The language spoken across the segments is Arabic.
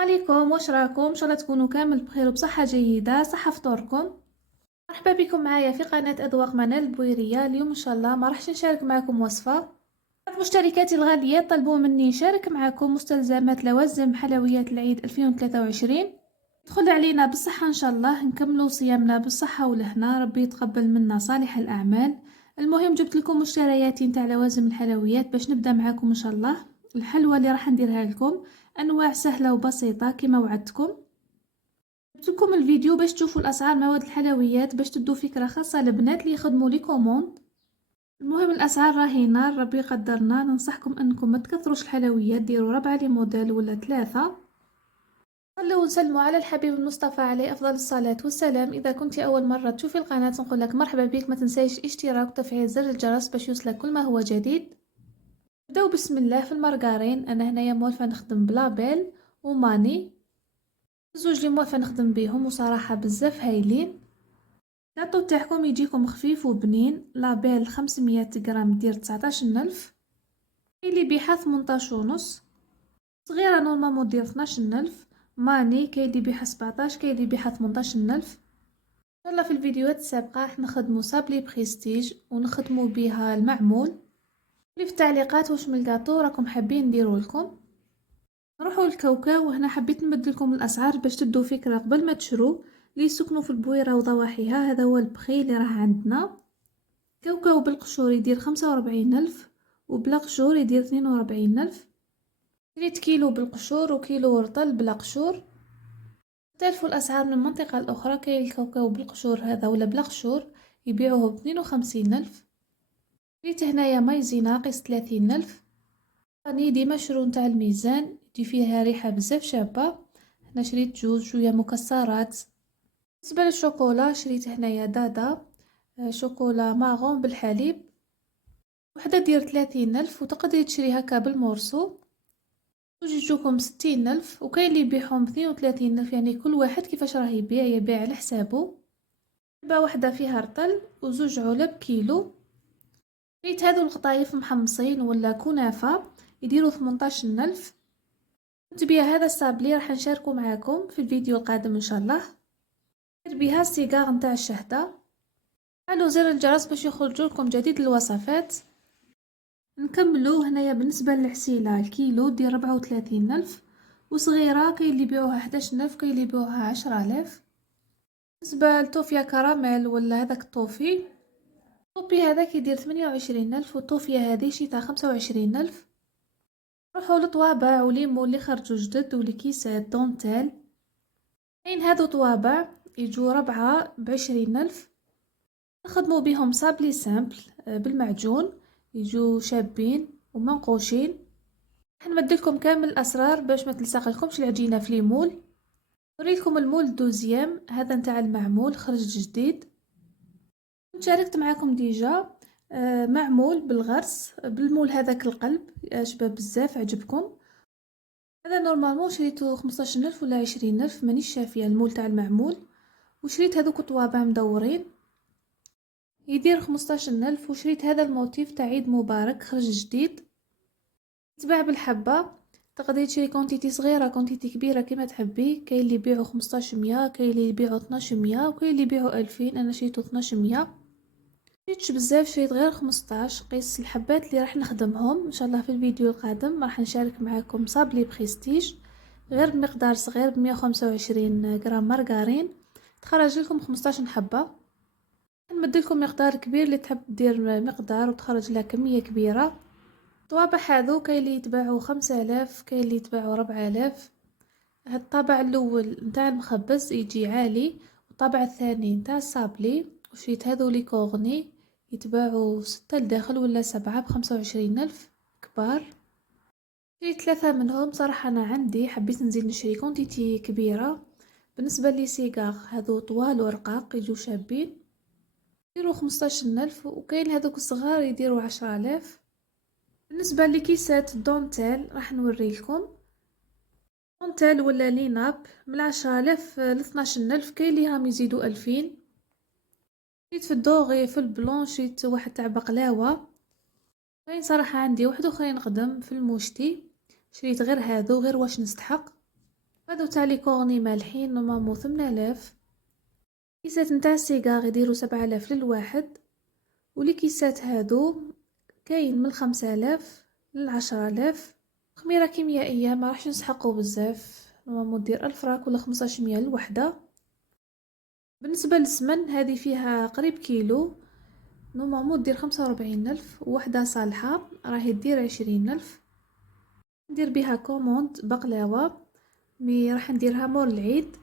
عليكم، واش راكم؟ ان شاء الله تكونوا كامل بخير وبصحه جيده. صحه فطوركم. مرحبا بكم معايا في قناه اذواق منال البويريه. اليوم ان شاء الله ما راحش نشارك معكم وصفه. مشتركاتي الغاليه طلبوا مني نشارك معكم مستلزمات لوازم حلويات العيد 2023. دخل علينا بالصحه ان شاء الله، نكملوا صيامنا بالصحه والهنا، ربي يتقبل منا صالح الاعمال. المهم جبت لكم مشترياتي نتاع لوازم الحلويات باش نبدا معكم ان شاء الله. الحلوى اللي راح نديرها لكم انواع سهله وبسيطه كما وعدتكم. جبت لكم الفيديو باش تشوفوا الاسعار مواد الحلويات، باش تدوا فكره خاصه للبنات اللي يخدموا لي كوموند. المهم الاسعار راهي نار، ربي يقدرنا. ننصحكم انكم ما تكثروش الحلويات، ديروا 4 لي موديل ولا 3. صلوا وسلموا على الحبيب المصطفى عليه افضل الصلاه والسلام. اذا كنت اول مره تشوفي القناه نقول لك مرحبا بك، ما تنسايش اشتراك وتفعيل زر الجرس باش يوصلك كل ما هو جديد. نبداو بسم الله. في المارغرين انا هنايا موالفه نخدم بلابيل وماني، زوج لي موالفه نخدم بيهم وصراحه بزاف هايلين. الكاطو تاعكم يجيكم خفيف وبنين. لابيل 500 غرام دير 19,000. اللي بيها 18 ونص. صغيره نورمالمون دير 12,000. ماني كاين اللي بيها 17، كاين اللي بيها 18,000. ان شاء الله في الفيديوهات السابقه راح نخدموا صابلي بريستيج ونخدموا بها المعمول. اللي في التعليقات واش من الكاطو راكم حابين نديروا لكم. نروحوا للكاوكاو، وهنا حبيت نبدل لكم الاسعار باش تدوا فكره قبل ما تشرو. اللي يسكنوا في البويره وضواحيها هذا هو البخي اللي راه عندنا. كاوكاو بالقشور يدير 45,000 وبلا قشور يدير 42,000. شريت كيلو بالقشور وكيلو رطل بلا قشور. اختلفوا الاسعار من المنطقه الاخرى. كاين الكاوكاو بالقشور هذا ولا بلا قشور يبيعوه ب52,000. شريت هنايا مايزينا قيس 30,000. راني ديما شرو نتاع الميزان، تجي فيها ريحه بزاف شابه. هنا شريت جوج شويه مكسرات. بالنسبه للشوكولا شريت هنايا دادا شوكولا ماغون بالحليب، وحده دير 30,000 وتقدري تشري هكا بالمورسو. زوج يجوكم 60,000، وكاين اللي يبيعهم 32,000. يعني كل واحد كيفاش راه يبيع على حسابه. علبه واحده فيها رطل وزوج علب كيلو. شريت هذو القطايف محمصين ولا كنافه يديروا 18,000. كنت بيها هذا الصابلي راح نشاركه معاكم في الفيديو القادم ان شاء الله. ندير بها السيجار نتاع الشهده. فعلوا زر الجرس باش يخرجوا لكم جديد الوصفات. نكملوا هنايا. بالنسبه للعسيله الكيلو دير 34,000 وصغيره، كاين اللي يبيعوها 11,000 كاين اللي يبيعوها 10,000. بالنسبه للطوفيه كراميل ولا هذاك الطوفي هذاك يدير 28,000 والطوفيه هذه شيتها 25,000. روحوا لطوابع وليمو اللي خرجوا جدد ولكيسات دونتيل. كاين هادو طوابع يجوا 4 ب20,000. نخدموا بهم صابلي سامبل بالمعجون، يجوا شابين ومنقوشين. راح نمدلكم كامل الاسرار باش ما تلصق لكمش العجينه في ليمول. نوريلكم المول الدوزيام هذا نتاع المعمول خرج جديد. شاركت معكم ديجا معمول بالغرس بالمول هذاك القلب، شباب بزاف عجبكم. هذا نورمالمون شريته 15,000 ولا 20,000، مانيش شافيه المول تاع المعمول. وشريت هذوك طوابع مدورين يدير 15,000. وشريت هذا الموتيف تاع عيد مبارك خرج جديد، يتباع بالحبه. تقدري تشري كونتيتي صغيره كونتيتي كبيره كما تحبي. كاين اللي يبيعوا 1500، كاين اللي يبيعوا 1200، وكاين اللي يبيعوا 2000. انا شريته 1200. شريتش بزاف، شريت غير 15 قيس الحبات اللي راح نخدمهم ان شاء الله. في الفيديو القادم راح نشارك معكم صابلي بريستيج غير بمقدار صغير ب 125 غرام مارغرين، تخرج لكم 15 حبه. نمدلكم مقدار كبير اللي تحب دير مقدار وتخرج لها كميه كبيره. الطوابع هذو كاين اللي يتباعوا 5,000 كاين اللي يتباعوا 4,000. هاد الطابع الاول نتاع المخبز يجي عالي، والطابع الثاني نتاع الصابلي. وشريت هذو لي كورني يتباعوا 6 لداخل ولا 7 ب25,000 كبار. شريت 3 منهم صراحه. انا عندي حبيت نزيد نشري كونتيتي كبيره. بالنسبه لي سيجار هذو طوال ورقاق يجوا شابين يديروا 15,000، وكاين هذوك الصغار يديروا 10,000. بالنسبه لكيسات الدونتيل راح نوريلكم دونتيل ولا ليناب من 10,000 ل 12,000. كاين اللي راهم يزيدوا 2000. شريت في الدوغي في البلون شريت واحد تاع بقلاوه. كاين صراحه عندي واحد اخرين نقدم في المشتي، شريت غير هذو غير واش نستحق. هادو تاع لي كورني مالحين نورمالمون 8000. كيسات نتاع السيجار يديرو 7000 للواحد، ولي كيسات هادو كاين من 5000 ل10000. خميرة كيميائية ما راحش نسحقو بزاف، نورمالمون دير 1000 راك ولا 1500 للوحدة. بالنسبة للسمن هذه فيها قريب كيلو، نورمالمون دير 45000، ووحدة صالحة راهي دير 20000. ندير بها كوموند بقلاوة مي راح نديرها مور العيد.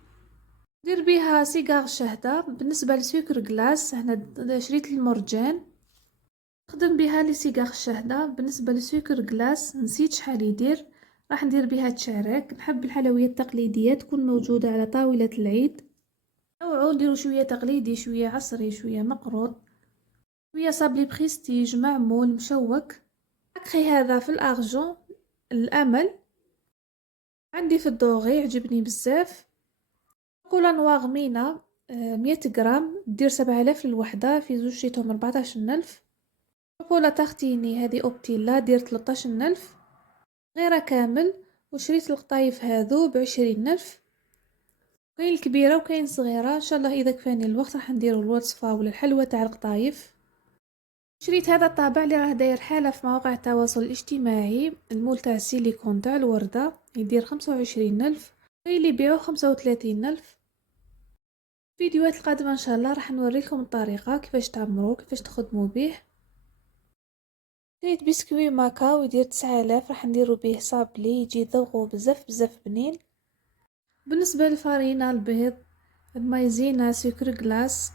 ندير بها سيجار شهدة. بالنسبة لسكر كلاس هنا شريت المرجان نخدم بها لي سيجار الشهدة. بالنسبة لسكر كلاس نسيت شحال يدير، راح ندير بها تشارك. نحب الحلويات التقليدية تكون موجودة على طاولة العيد. نوعو نديرو شوية تقليدي، شوية عصري، شوية مقروط، شوية صابلي بريستيج معمول مشوك. أكخي هذا في الأرجون الأمل، عندي في الدوغي عجبني بزاف. كولا نواغ مينا 100 غرام دير 7000 للوحدة، في زوج شريتهم 14000. شوكولا تاختيني هذه اوبتيلا دير 13000. غيره كامل وشريت القطايف هذو ب20000. كاين الكبيرة وكاين صغيرة، ان شاء الله اذا كفاني الوقت راح نديرو الوصفة ولا الحلوة تاع القطايف. شريت هذا الطابع اللي راه داير حالة في مواقع التواصل الاجتماعي، المول تاع السيليكون تاع الوردة يدير 25000. كاين اللي يبيعوه 35000. الفيديوهات القادمة ان شاء الله راح نوريكم الطريقة كيفاش تعمروه كيفاش تخدموا به. شريت بسكوي ماكاو يدير 9000، راح نديرو به صابلي يجي ذوقه بزاف بزاف بنين. بالنسبة للفارينة البيض المايزينا سكر كلاس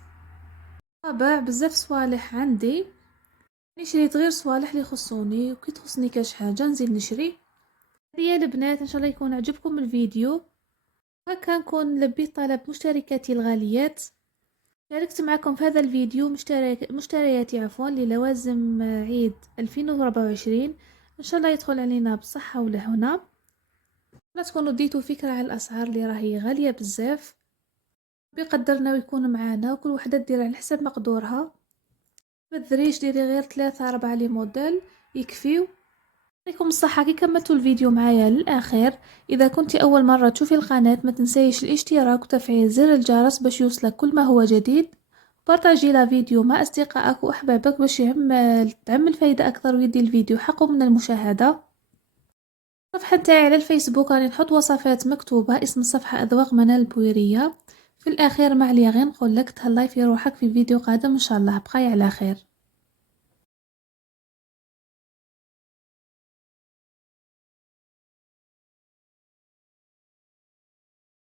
طابع بزاف صوالح عندي، شريت غير صوالح اللي يخصوني، وكي تخصني كاش حاجة نزيد نشري. هذه البنات ان شاء الله يكون عجبكم الفيديو. هكا نكون لبيت طلب مشتركاتي الغاليات. شاركت معكم في هذا الفيديو مشترياتي للوازم عيد 2024. ان شاء الله يدخل علينا بالصحة والهنا. لا تكونوا ديتوا فكرة على الاسعار اللي راهي غالية بزاف. بيقدرنا ويكون معانا وكل وحدة دير على حسب مقدورها. بذريش ديري غير 3-4 لي موديل يكفيو. يعطيكم الصحة كي كملتوا الفيديو معايا للآخر. إذا كنت أول مرة تشوفي القناة ما تنسيش الاشتراك وتفعيل زر الجرس باش يوصلك كل ما هو جديد. بارطاجي لا فيديو مع أصدقائك وأحبابك باش تعم الفايدة أكثر ويدي الفيديو حقه من المشاهدة. الصفحة تاعي على الفيسبوك راني نحط وصفات مكتوبة، اسم الصفحة أذواق منال البويرية. في الأخير ما عليا غير نقولك تهلاي في روحك في فيديو قادم إن شاء الله. بقاي على خير.